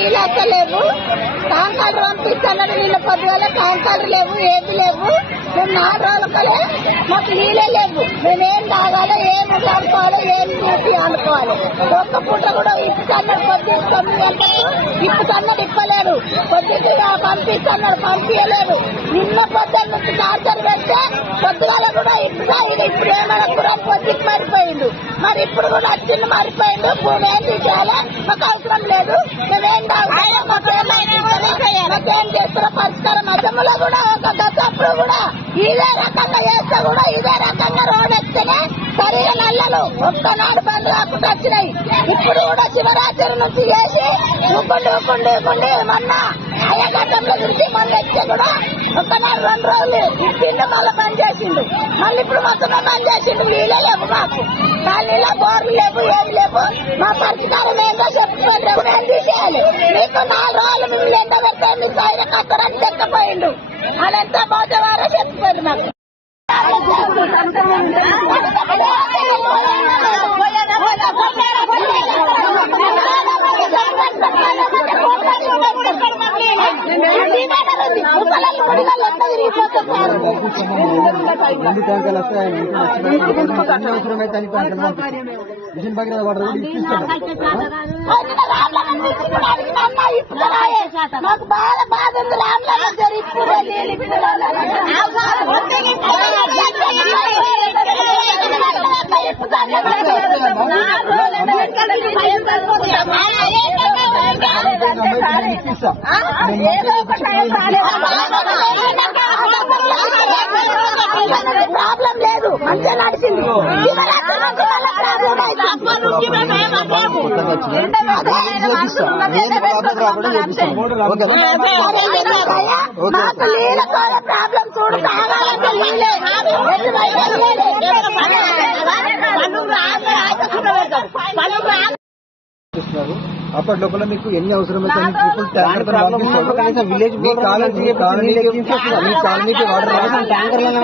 నీళ్ళు వస్తలేవు. ట్యాంకర్లు పంపిస్తానని నిన్న పొద్దుగల ట్యాంకర్లు లేవు, ఏమి లేవు. మేము 4 రోజులకలే మాకు నీళ్ళే లేవు. మేమేం తాగాలో, ఏం అనుకోవాలో, ఏం చేసి అనుకోవాలి. ఒక్క పూట కూడా ఇప్పుడన్నాడు పొద్దున్న 9 గంటలకు ఇప్పుడన్నాడు ఇప్పలేడు. పొద్దుగా పంపిస్తున్నాడు, పంపించలేదు. నిన్న పొద్దున్న నుంచి టార్చర్ పెడితే పొద్దుగాల కూడా ఇప్పుడు ఏమైనా కూడా పొద్దుకు మారిపోయిండు. మరి ఇప్పుడు కూడా వచ్చింది మారిపోయిండు. భూమి ఏం తీసేయాలి, మాకు అవసరం లేదు. మేమేం తాగుతామో మాకేం చేస్తున్న పరిష్కారం. మధ్యలో కూడా ఒక దశప్పుడు కూడా ఇదే రకంగా చేస్తే కూడా ఇదే రకంగా రోడ్ ఎక్కితేనే సరిగా నల్లలు ఒక్కనాడు బంద్ కాకుండా వచ్చినాయి. ఇప్పుడు కూడా శివరాత్రి నుంచి చేసి ఊకుండి మొన్న అయ్యగడ్డంలో తిరిగి మొన్న ఎక్కితే కూడా ఒక్కనాడు 2 రోజులు ఇచ్చిండు, మళ్ళీ బంద్ చేసిండు. మళ్ళీ ఇప్పుడు మొత్తం బంద్ చేసిండు. నీళ్ళే లేవు మాకు, కాలనీలో బోర్లు లేవు, ఏమి లేవు. మా పరిష్కారం ఏంటో చెప్పుకోండి. ఏం తీసేయాలి? మీకు 4 రోజులు మిమ్మల్ని ఎండ పెడితే మీరు సైన్ కట్టడానికి చెక్కపోయిండు. అదంత మోసవారో చెప్పుకోండి మాకు. మాకు బాగా బాధ ఉంది. ప్రాబ్లం లేదు, మంచిగా నడిచింది. మాకు నీళ్ళ ప్రాబ్లం చూడు, కావాలంటే నీళ్ళే. అప్పటి లోపల మీకు ఎన్ని అవసరమైతే విలేజ్ మీ కాలనీకి వాటర్ ట్యాంకర్లను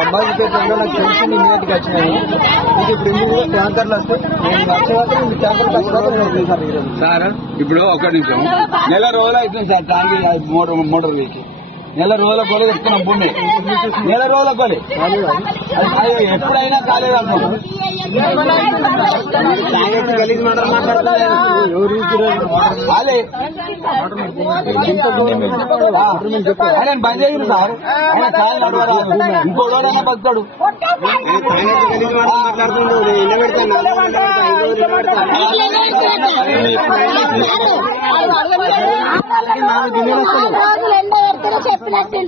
అమ్మాయి పేరు నాకు తెలిసి మీ మీదకి వచ్చినాయి. మీకు ఇప్పుడు ఎందుకు ట్యాంకర్లు వస్తాయి? సార్ ఇప్పుడు 1 నిమిషం, నెల రోజులు అవుతుంది సార్ ట్యాంకర్ మోటార్ వేసి. నెల రోజుల కోలే చెప్తున్నాం భూమి, నెల రోజుల కోలే ఎప్పుడైనా కాలేదు అనుకున్నాం. ఆయన బంద్ చేయండి సార్, ఆయన కాయలు నడవరాదు, ఇంకో రోజైనా బతాడు. చెప్పినట్టు